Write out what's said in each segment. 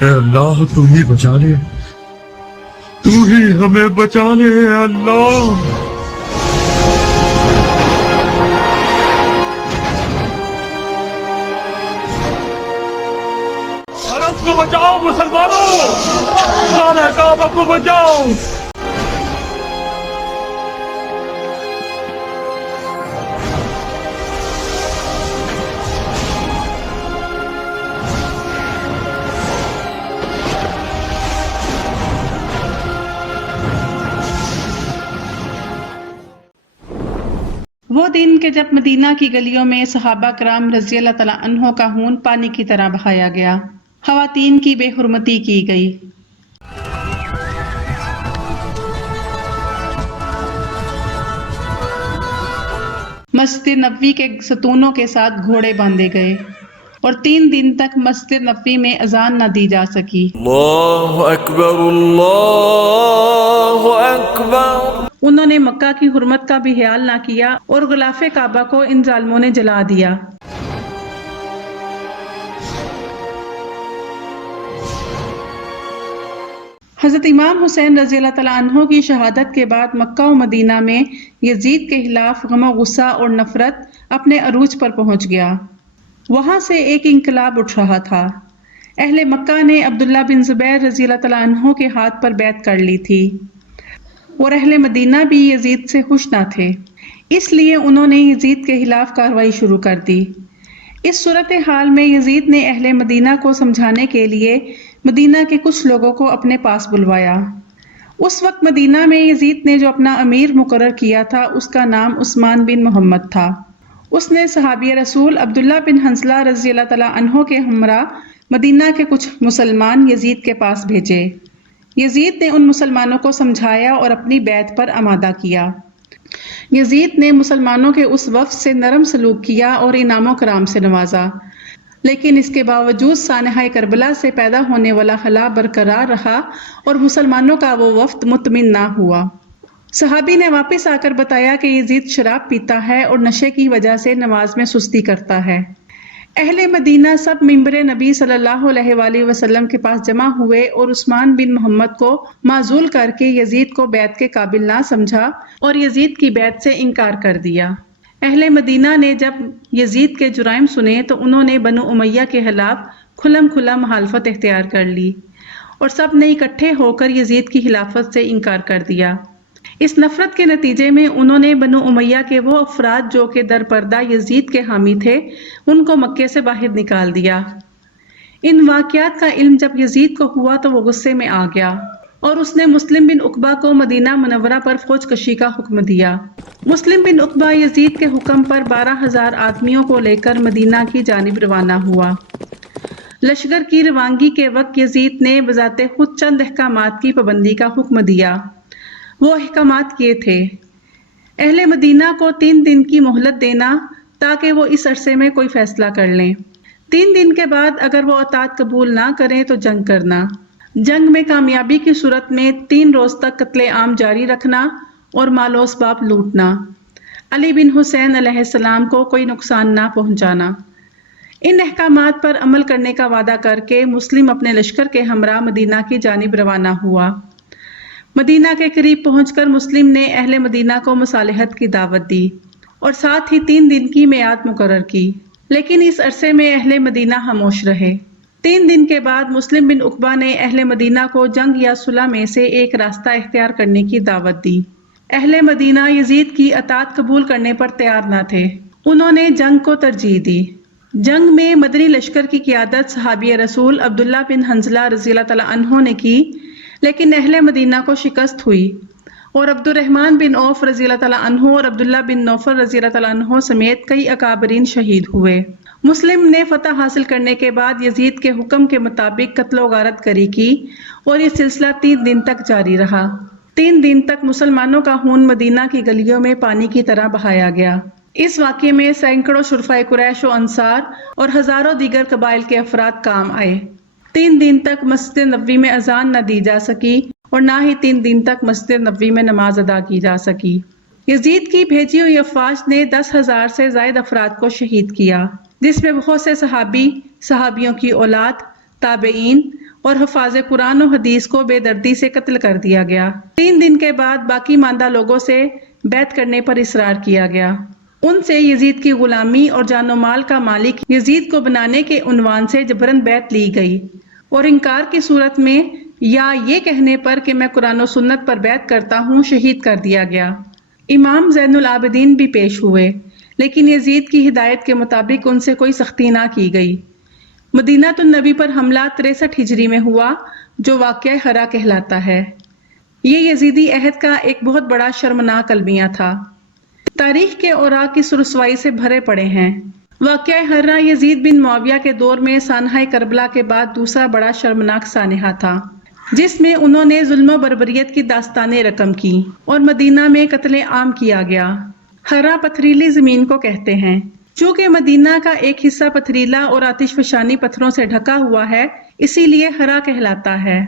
اے اللہ تو ہی بچا لے، تو ہی ہمیں بچا لے اے اللہ۔ عرب کو بچاؤ مسلمانوں، خانہ کعبہ کو بچاؤ۔ وہ دن کہ جب مدینہ کی گلیوں میں صحابہ کرام رضی اللہ تعالیٰ عنہ کا خون پانی کی طرح بہایا گیا، خواتین کی بے حرمتی کی گئی۔ مسجد نبوی کے ستونوں کے ساتھ گھوڑے باندھے گئے اور 3 دن تک مسجد نبوی میں اذان نہ دی جا سکی۔ اللہ اکبر اللہ اکبر۔ انہوں نے مکہ کی حرمت کا بھی خیال نہ کیا اور غلاف کعبہ کو ان ظالموں نے جلا دیا۔ حضرت امام حسین رضی اللہ تعالیٰ عنہ کی شہادت کے بعد مکہ و مدینہ میں یزید کے خلاف غم و غصہ اور نفرت اپنے عروج پر پہنچ گیا۔ وہاں سے ایک انقلاب اٹھ رہا تھا۔ اہل مکہ نے عبداللہ بن زبیر رضی اللہ تعالیٰ عنہ کے ہاتھ پر بیعت کر لی تھی اور اہل مدینہ بھی یزید سے خوش نہ تھے، اس لیے انہوں نے یزید کے خلاف کارروائی شروع کر دی۔ اس صورتحال میں یزید نے اہل مدینہ کو سمجھانے کے لیے مدینہ کے کچھ لوگوں کو اپنے پاس بلوایا۔ اس وقت مدینہ میں یزید نے جو اپنا امیر مقرر کیا تھا اس کا نام عثمان بن محمد تھا۔ اس نے صحابی رسول عبداللہ بن حنظلہ رضی اللہ تعالیٰ عنہ کے ہمراہ مدینہ کے کچھ مسلمان یزید کے پاس بھیجے۔ یزید نے ان مسلمانوں کو سمجھایا اور اپنی بیعت پر آمادہ کیا۔ یزید نے مسلمانوں کے اس وفد سے نرم سلوک کیا اور انعام و کرام سے نوازا، لیکن اس کے باوجود سانحہ کربلا سے پیدا ہونے والا خلا برقرار رہا اور مسلمانوں کا وہ وفد مطمئن نہ ہوا۔ صحابی نے واپس آ کر بتایا کہ یزید شراب پیتا ہے اور نشے کی وجہ سے نماز میں سستی کرتا ہے۔ اہل مدینہ سب ممبر نبی صلی اللہ علیہ وآلہ وسلم کے پاس جمع ہوئے اور عثمان بن محمد کو معزول کر کے یزید کو بیعت کے قابل نہ سمجھا اور یزید کی بیعت سے انکار کر دیا۔ اہل مدینہ نے جب یزید کے جرائم سنے تو انہوں نے بنو امیہ کے خلاف کھلم کھلا مخالفت اختیار کر لی اور سب نے اکٹھے ہو کر یزید کی خلافت سے انکار کر دیا۔ اس نفرت کے نتیجے میں انہوں نے بنو امیہ کے وہ افراد جو کہ در پردہ یزید کے حامی تھے ان کو مکے سے باہر نکال دیا۔ ان واقعات کا علم جب یزید کو ہوا تو وہ غصے میں آ گیا اور اس نے مسلم بن عقبہ کو مدینہ منورہ پر فوج کشی کا حکم دیا۔ مسلم بن عقبہ یزید کے حکم پر 12,000 آدمیوں کو لے کر مدینہ کی جانب روانہ ہوا۔ لشکر کی روانگی کے وقت یزید نے بذات خود چند احکامات کی پابندی کا حکم دیا۔ وہ احکامات یہ تھے: اہل مدینہ کو 3 دن کی مہلت دینا تاکہ وہ اس عرصے میں کوئی فیصلہ کر لیں۔ 3 دن کے بعد اگر وہ اطاعت قبول نہ کریں تو جنگ کرنا۔ جنگ میں کامیابی کی صورت میں 3 روز تک قتل عام جاری رکھنا اور مال و اسباب لوٹنا۔ علی بن حسین علیہ السلام کو کوئی نقصان نہ پہنچانا۔ ان احکامات پر عمل کرنے کا وعدہ کر کے مسلم اپنے لشکر کے ہمراہ مدینہ کی جانب روانہ ہوا۔ مدینہ کے قریب پہنچ کر مسلم نے اہل مدینہ کو مصالحت کی دعوت دی اور ساتھ ہی 3 دن کی میعاد مقرر کی، لیکن اس عرصے میں اہل مدینہ خاموش رہے۔ 3 دن کے بعد مسلم بن عقبہ نے اہل مدینہ کو جنگ یا صلح میں سے ایک راستہ اختیار کرنے کی دعوت دی۔ اہل مدینہ یزید کی اطاعت قبول کرنے پر تیار نہ تھے، انہوں نے جنگ کو ترجیح دی۔ جنگ میں مدنی لشکر کی قیادت صحابی رسول عبداللہ بن حنظلہ رضی اللہ تعالیٰ عنہ نے کی، لیکن اہل مدینہ کو شکست ہوئی اور عبد الرحمن بن عوف رضی اللہ تعالیٰ عنہ اور عبداللہ بن نوفل رضی اللہ تعالیٰ عنہ سمیت کئی اکابرین شہید ہوئے۔ مسلم نے فتح حاصل کرنے کے بعد یزید کے حکم کے مطابق قتل و غارت گری کی اور یہ سلسلہ 3 دن تک جاری رہا۔ 3 دن تک مسلمانوں کا خون مدینہ کی گلیوں میں پانی کی طرح بہایا گیا۔ اس واقعے میں سینکڑوں شرفائے قریش و انصار اور ہزاروں دیگر قبائل کے افراد کام آئے۔ 3 دن تک مسجد نبوی میں اذان نہ دی جا سکی اور نہ ہی 3 دن تک مسجد نبوی میں نماز ادا کی جا سکی۔ یزید کی بھیجی ہوئی افواج نے 10,000 سے زائد افراد کو شہید کیا، جس میں بہت سے صحابی، صحابیوں کی اولاد، تابعین اور حفاظ قرآن و حدیث کو بے دردی سے قتل کر دیا گیا۔ 3 دن کے بعد باقی ماندہ لوگوں سے بیعت کرنے پر اصرار کیا گیا۔ ان سے یزید کی غلامی اور جان و مال کا مالک یزید کو بنانے کے عنوان سے جبراً بیعت لی گئی اور انکار کی صورت میں یا یہ کہنے پر کہ میں قرآن و سنت پر بیعت کرتا ہوں شہید کر دیا گیا۔ امام زین العابدین بھی پیش ہوئے، لیکن یزید کی ہدایت کے مطابق ان سے کوئی سختی نہ کی گئی۔ مدینہ النبی پر حملہ 63 ہجری میں ہوا، جو واقعہ ہرا کہلاتا ہے۔ یہ یزیدی عہد کا ایک بہت بڑا شرمناک المیہ تھا۔ تاریخ کے اوراق اس رسوائی سے بھرے پڑے ہیں۔ واقعہ ہرا یزید بن معاویہ کے دور میں سانحہ کربلا کے بعد دوسرا بڑا شرمناک سانحہ تھا، جس میں انہوں نے ظلم و بربریت کی داستانیں رقم کی اور مدینہ میں قتل عام کیا گیا۔ ہرا پتھریلی زمین کو کہتے ہیں۔ چونکہ مدینہ کا ایک حصہ پتھریلا اور آتش فشانی پتھروں سے ڈھکا ہوا ہے، اسی لیے ہرا کہلاتا ہے۔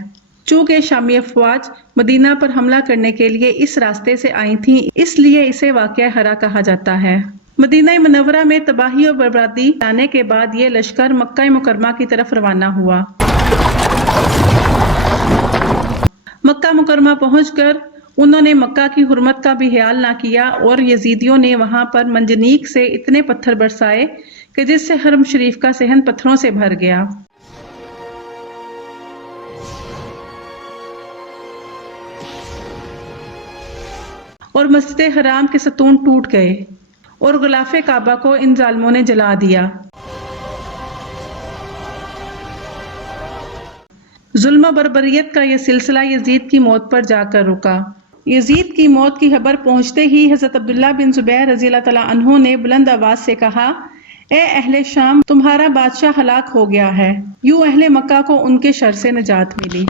چونکہ شامی افواج مدینہ پر حملہ کرنے کے لیے اس راستے سے آئی تھیں، اس لیے اسے واقعہ ہرا کہا جاتا ہے۔ مدینہ منورہ میں تباہی اور بربادی لانے کے بعد یہ لشکر مکہ مکرمہ کی طرف روانہ ہوا۔ مکہ مکرمہ پہنچ کر انہوں نے مکہ کی حرمت کا بھی خیال نہ کیا اور یزیدیوں نے وہاں پر منجنیق سے اتنے پتھر برسائے کہ جس سے حرم شریف کا صحن پتھروں سے بھر گیا۔ اور مسجد حرام کے ستون ٹوٹ گئے اور غلاف کعبہ کو ان ظالموں نے جلا دیا۔ ظلم و بربریت کا یہ سلسلہ یزید کی موت پر جا کر رکا۔ یزید کی موت کی خبر پہنچتے ہی حضرت عبداللہ بن زبیر رضی اللہ تعالیٰ عنہ نے بلند آواز سے کہا، اے اہل شام، تمہارا بادشاہ ہلاک ہو گیا ہے۔ یوں اہل مکہ کو ان کے شر سے نجات ملی۔